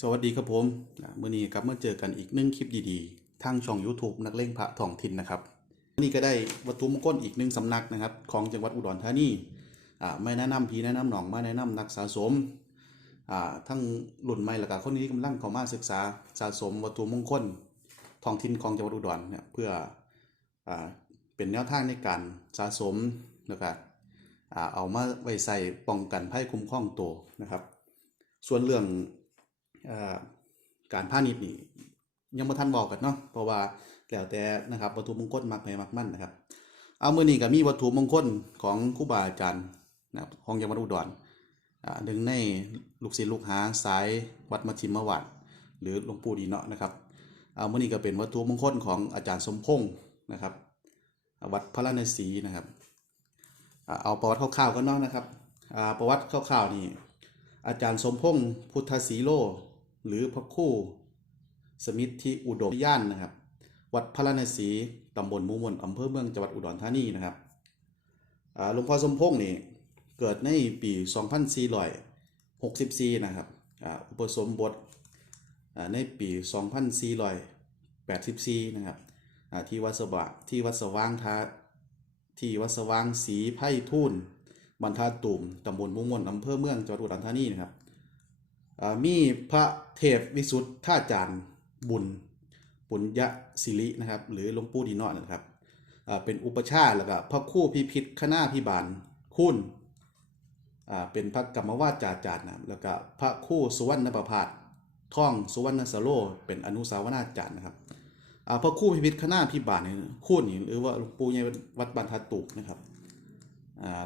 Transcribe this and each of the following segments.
สวัสดีครับผมมื่อนี้กลับมาเจอกันอีกนึ่งคลิปดีๆ ทางช่อง YouTube นักเล่งพระทองถิ่นนะครับวันนี้ก็ได้วัตถุมงคลอีกหนึ่งสำนักนะครับ ของจังหวัดอุดรธานีอ่าไม่แนะนำพีแนะนำหนองมาแนะนำนักสะสมอ่าทั้งรุ่นใหม่แล้วก็คนนี้กำลังเข้ามาศึกษาสะสมวัตถุมงคลทองถิ่นของจังหวัดอุดรเนี่ยเพื่ออ่าเป็นแนวทางในการสะสมแล้วก็อ่าเอามาไว้ใส่ป้องกันภัยคุ้มครองตัวนะครับ ส่วนเรื่อง การพาณิชย์นี่ยังบ่ทันบอกกันเนาะเพราะว่าแล้วแต่นะครับวัตถุมงคลมักแม่มักมั่นนะครับ เอามือนี้ก็มีวัตถุมงคลของครูบาอาจารย์นะครับของจังหวัดอุดรอ่าหนึ่งในลูกศิษย์ลูกหาสายวัดมัชชิมวัดหรือหลวงปู่ดีเนาะนะครับเอามือนี้ก็เป็นวัตถุมงคลของอาจารย์สมพงษ์นะครับ วัดพระราณสีนะครับ เอาประวัติคร่าวๆกันเนาะนะครับประวัติคร่าวๆนี่อาจารย์สมพงษ์พุทธศีโล หรือพระคู่ สมิทธิอุดมย่านนะครับ วัดพระราณสีตำบลมูมนอำเภอเมืองจังหวัดอุดรธานีนะครับหลวงพ่อสมพงษ์นี่เกิดในปี2464นะครับอ่าอุปสมบทในปี 2484นะครับอ่าที่วัดสว่างที่วัดสว่างทาที่วัดสว่างศรีไพ่ทูนบรรทัดตุ่มตำบลมุงมนอำเภอเมืองจังหวัดอุดรธานีนะครับ มีพระเทพวิสุทธาจารย์บุญปุญญศิรินะครับ หรือหลวงปู่ดีนอนะครับเป็นอุปชาแล้วก็พระคู่พิพิธคณาพิบาลคุณเป็นพระกรรมวาจาจารย์นะแล้วก็พระคู่สุวรรณประพาสท่องสุวรรณสโลเป็นอนุสาวนาจารย์นะครับพระคู่พิพิธคณาพิบาลนี่คุณนี่หรือว่าหลวงปู่ใหญ่วัดบรรทัดตุกนะครับ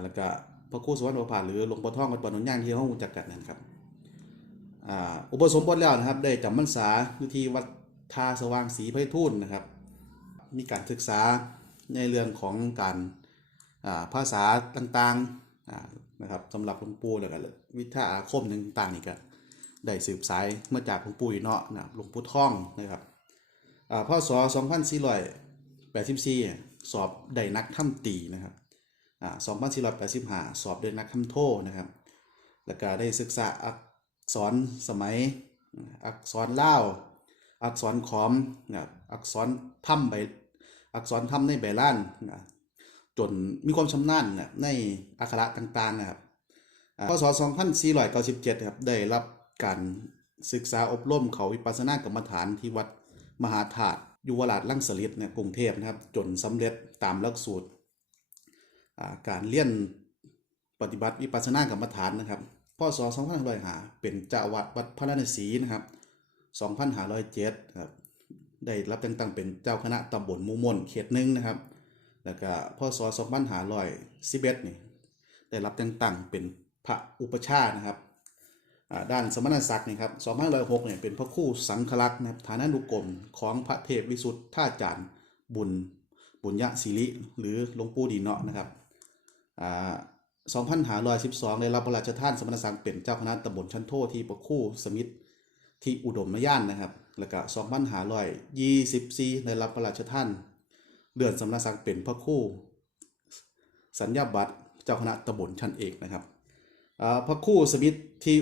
แล้วก็พระครูสุวรรณโอภาสหรือหลวงพ่อท่องวัดปานนนย่างที่ห้องจักกันนะครับ อุปสมบทแล้วนะครับ ได้จำพรรษาอยู่ที่วัดทาสว่างศรีไพฑูรย์นะครับ มีการศึกษาในเรื่องของการาภาษาต่างๆนะครับสำหรับหลวงปู่แล้วก็วิชาอาคมต่างๆนี่ก็ได้สืบสายมาจากหลวงปู่เนาะนะหลวงปู่ท่องนะครับอ่าพศ2484 สอบได้นักถ้ำตีนะครับอ่า2485 สอบเดือนนักคำโทนะครับ แล้วก็ได้ศึกษา ษรสมัย อักษรล่าวอักษรขอมนะอักษรถ้ำใบอักษรถ้ำในใบล้านนะจนมีความชำนาญนะในอักขระต่างๆนะครับอ่าพศ2497ครับได้รับการศึกษาอบรมเขาวิปัสสนากรรมฐานที่วัดมหาธาตุยุวราชลังสลิดเนี่ยกรุงเทพนะครับ จนสำเร็จตามหลักสูตรการเรียนปฏิบัติวิปัสสนากรรมฐานนะครับ พศ2505เป็นเจ้าวาดวัดพระนศีนะครับ2507ครับได้รับแต่งตั้งเป็นเจ้าคณะตำบลมูมนเขตหนึ่งนะครับ แล้วก็พศ2511นี่ได้รับแต่งตั้งเป็นพระอุปชานะครับด้านสมณศักดิ์นี่ครับ2506เนี่ยเป็นพระคู่สังฆลักษณ์นะครับฐานานุกรมของพระเทพวิสุทธาจารย์บุญบุญยศิริหรือหลวงปู่ดีเนาะนะครับอ่า 2512 ได้รับพระราชทานสมณศักดิ์เป็นเจ้าคณะตำบลชั้นโทที่ประคู่สมิทธที่อุดมย่านนะครับ แล้วก็2524 ได้รับพระราชทานเลื่อนสมณศักดิ์เป็นพระคู่ สัญญาบัตรเจ้าคณะตำบลชั้นเอกนะครับพระคู่สมิทธที่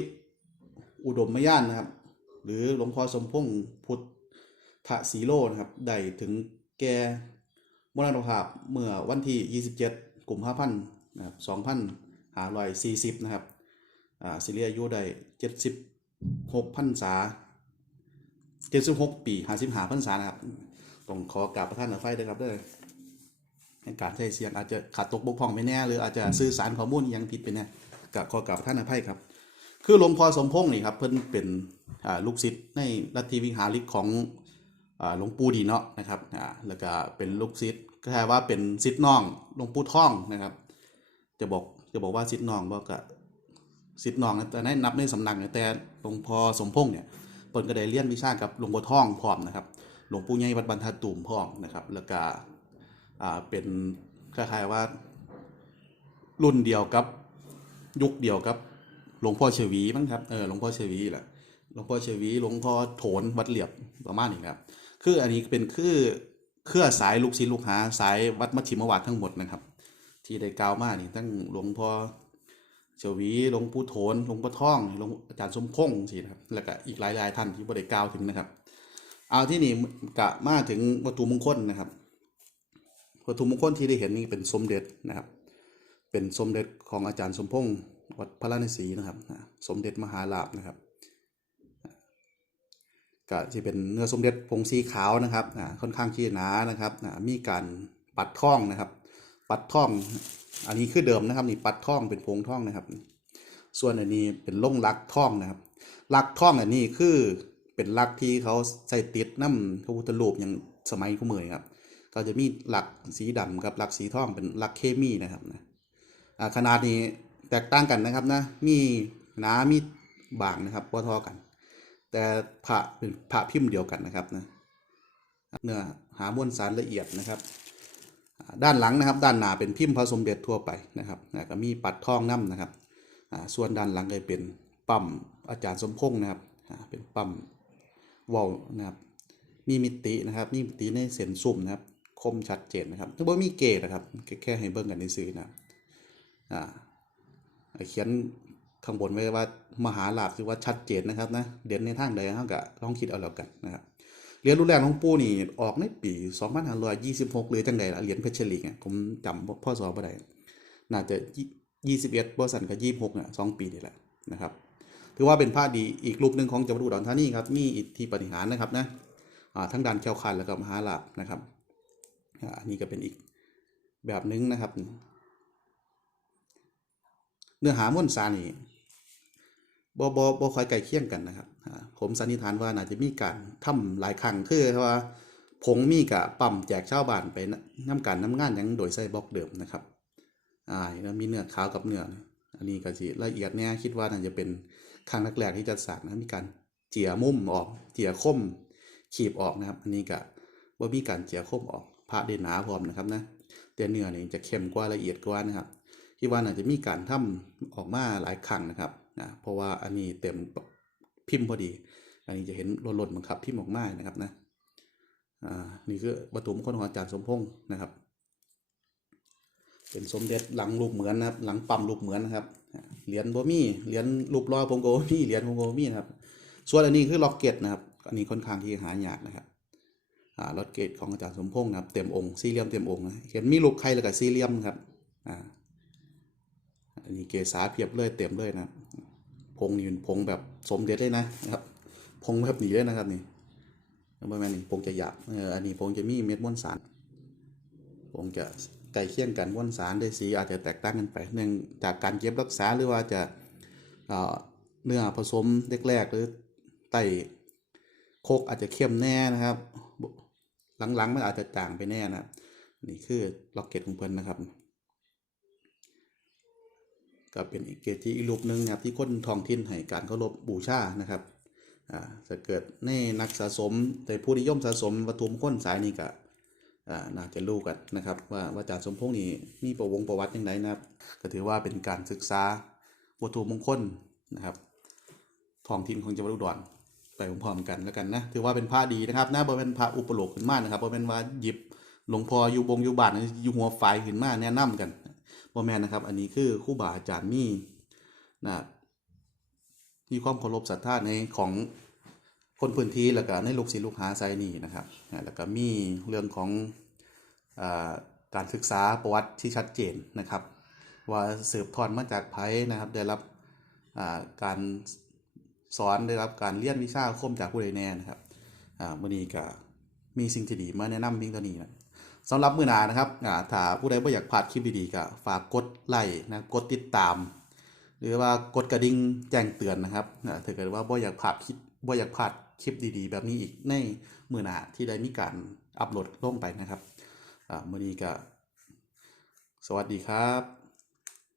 อุดมย่านนะครับ หรือหลวงพ่อสมพงษ์พุทธศีโลนะครับได้ถึงแก่มรณภาพเมื่อวันที่ 27กุมภาพันธ์ นะครับ2540นะครับอ่าสิริอายุได้76พรรษา76ปี55พรรษานะครับต้องขอกราบประท่านอภัยด้วยครับเด้อในการใช้เสียงอาจจะขาดตกบกพร่องไปแน่หรืออาจจะสื่อสารข้อมูลยังผิดไปเนี่ยกับขอกราบประท่านอภัยครับ คือหลวงพ่อสมพงษ์นี่ครับเพิ่นเป็นลูกศิษย์ในลัทธิวิหาริกของหลวงปู่ดีเนาะนะครับแล้วก็เป็นลูกศิษย์ก็แค่ว่าเป็นศิษย์น้องหลวงปู่ท่องนะครับ จะบอกจะบอกว่าศิษย์น้องบอกกับศิษย์น้องนะแต่ในนับในสำนักเนี่ยแต่หลวงพ่อสมพงษ์เนี่ยเปิ่นก็ได้เรียนวิชากับหลวงปู่ท่องพร้อมนะครับ หลวงปู่ใหญ่วัดบรรทัดตูมพร้อมนะครับ แล้วก็อ่าเป็นคล้ายๆว่า รุ่นเดียวกับยุคเดียวกับหลวงพ่อเฉวีมั้งครับเออหลวงพ่อเฉวีแหละหลวงพ่อเฉวีหลวงพ่อโถนวัดเหลียบประมาณนี้ครับคืออันนี้เป็นคือเครือสายลูกศิษย์ลูกหาสายวัดมัชชิมวาดทั้งหมดนะครับ ที่ได้กล่าวมานี่ทั้งหลวงพ่อเฉวีหลวงปู่โถนหลวงปู่ท่องหลวงอาจารย์สมพงษ์สินะครับแล้วก็อีกหลายๆท่านที่บ่ได้กล่าวถึงนะครับ เอาที่นี่กะมาถึงวัตถุมงคลนะครับวัตถุมงคลที่ได้เห็นนี่เป็นสมเด็จนะครับ เป็นสมเด็จของอาจารย์สมพงษ์วัดพระราชสีนะครับ สมเด็จมหาลาภนะครับก็จะเป็นเนื้อสมเด็จผงสีขาวนะครับอ่าค่อนข้างที่หนานะครับอ่ามีการปัดท่องนะครับ ปัดท่อง อันนี้คือเดิมนะครับนี่ปัดท่องเป็นผงท่องนะครับ ส่วนอันนี้เป็นล่งลักท่องนะครับลักท่องอันนี้คือเป็นลักที่เขาใส่ติดน้ำพระพุทธรูปอย่างสมัยคู่มือครับ ก็จะมีหลักสีดำกับหลักสีทองเป็นหลักเคมีนะครับนะขนาดนี้แตกต่างกันนะครับนะมีหนามีบางนะครับพอทอกัน แต่พระเป็นพระพิมพ์เดียวกันนะครับนะเนื้อหามวลสารละเอียดนะครับ ด้านหลังนะครับ ด้านหน้าเป็นพิมพ์พระสมเด็จทั่วไปนะครับก็มีปัดทองน้ำนะครับส่วนด้านหลังก็เป็นปั๊มอาจารย์สมพงษ์นะครับเป็นปั๊มวอลนะครับมีมิตินะครับมีมิติในเส้นซุ่มนะครับคมชัดเจนนะครับถ้าบ่มีเกตนะครับแค่แค่ให้เบิ่งกันซื่อนะอ่าเขียนข้างบนไว้ว่ามหาลาภคือว่าชัดเจนนะครับนะเด่นในทางใดเฮาก็ลองคิดเอาแล้วกันนะครับ เหรียญรุ่นแรกของปู่นี่ออกในปี2526หรือจังใดล่ะเหรียญเพชรลีกอะผมจำพ่อสอบบ่ได้น่าจะ21บ่สั่นก็26น่ะสองปีนี่แหละนะครับ ถือว่าเป็นพระดีอีกรูปหนึ่งของจังหวัดอุดรธานีครับมีอิทธิปฏิหารนะครับนะอ่าทั้งด้านแก้วคันแล้วก็มหาลาภนะครับอ่าอันนี้ก็เป็นอีกแบบหนึงนะครับ เนื้อหามวลสารนี่บ่บ่บ่คอยใกล้เคียงกันนะครับ ผมสันนิษฐานว่าน่าจะมีการทำหลายครั้งคือว่าผงมีกะปั๊มแจกชาวบ้านไปน้ำการน้ำงานยังโดยใส่บล็อกเดิมนะครับอ่าแล้วมีเนื้อขาวกับเนื้อนะอันนี้ก็สิละเอียดเนี่ยคิดว่าน่าจะเป็นครั้งแรกๆที่จะสานนะมีการเจียมุมออกเจียคมขีบออกนะครับ อันนี้ก็ว่ามีการเจียคมออกพระเดนหนาพร้อมนะครับนะแต่เนื้อนี่จะเข้มกว่าละเอียดกว่านะครับคิดว่าน่าจะมีการทำออกมาหลายครั้งนะครับนะเพราะว่าอันนี้เต็ม พิมพ์พอดี อันนี้จะเห็นหล่นๆบังคับพิมพ์ออกมานะครับนะอ่านี่คือวัตถุมงคลของอาจารย์สมพงษ์นะครับ เป็นสมเด็จหลังรูปเหมือนนะครับ หลังปั๊มรูปเหมือนนะครับเหรียญโบมี่เหรียญรูปรอผมก็บ่มีเหรียญผมก็บ่มีนะครับ ส่วนอันนี้คือล็อกเก็ตนะครับ อันนี้ค่อนข้างที่หายากนะครับอ่าล็อกเก็ตของอาจารย์สมพงษ์นะครับเต็มองค์สี่เหลี่ยมเต็มองค์นะเห็นมีลูกไข่แล้วก็สี่เหลี่ยมครับอ่าอันนี้เกษาเพียบเลยเต็มเลยนะครับ พงนี่เป็นพงแบบสมเด็จเลยนะครับพงแบบนี้เลยนะครับนี่ประมาณนี้พงจะหยาบเอออันนี้พงจะมีเม็ดม้วลสารคงจะใกล้เคียงกันม้วนสารด้วยสีอาจจะแตกต่างกันไปเนื่องจากการเก็บรักษาหรือว่าจะเอ่อเนื้อผสมแรกๆหรือไตโคกอาจจะเข้มแน่นะครับ หลังๆมันอาจจะจางไปแน่นะนี่คือล็อกเก็ตของเพิ่อนนะครับ ก็เป็นอีกเกจิอีกรูปหนึ่งนะครับที่คนท้องถิ่นให้การเคารพบูชานะครับอ่าจะเกิดในนักสะสมแต่ผู้นิยมสะสมวัตถุมงคลสายนี้ก็อ่าน่าจะรู้กันนะครับ ว่าว่าอาจารย์สมพงษ์นี่มีประวงประวัติยังไงนะครับ ก็ถือว่าเป็นการศึกษาวัตถุมงคลนะครับท้องถิ่นของจังหวัดอุดรไปพร้อมๆกันแล้วกันนะถือว่าเป็นพระดีนะครับนะบ่เป็นพระอุปโลกขึ้นมานะครับบ่เป็นว่าหยิบหลวงพ่ออยู่บงอยู่บ้านอยู่หัวไฟขึ้นมาแนะนํกัน บ่แม่นนะครับ อันนี้คือครูบาอาจารย์มีนะมีความเคารพศรัทธาในของคนพื้นที่แล้วก็ในลูกศิษย์ลูกหาไซนี่นะครับแล้วก็มีเรื่องของอการศึกษาประวัติที่ชัดเจนนะครับ ว่าสืบทอดมาจากไผนะครับ ได้รับการสอนได้รับการเรียนวิชาคมจากผู้ใดแน่นะครับอ่ามื้อนี้ก็มีสิ่งที่ดีมาแนะนำเพียงเท่านี้นะ สำหรับมื้อหน้านะครับถ้าผู้ใดบ่อยากพลาดคลิปดีๆก็ฝากกดไลค์นะกดติดตาม หรือว่ากดกระดิ่งแจ้งเตือนนะครับถ้าเกิดว่าบ่อยากพลาดคลิปบ่อยากพลาดคลิปดีๆ แบบนี้อีกในมื้อหน้าที่ได้มีการอัปโหลดลงไปนะครับมื้อนี้ก็สวัสดีครับ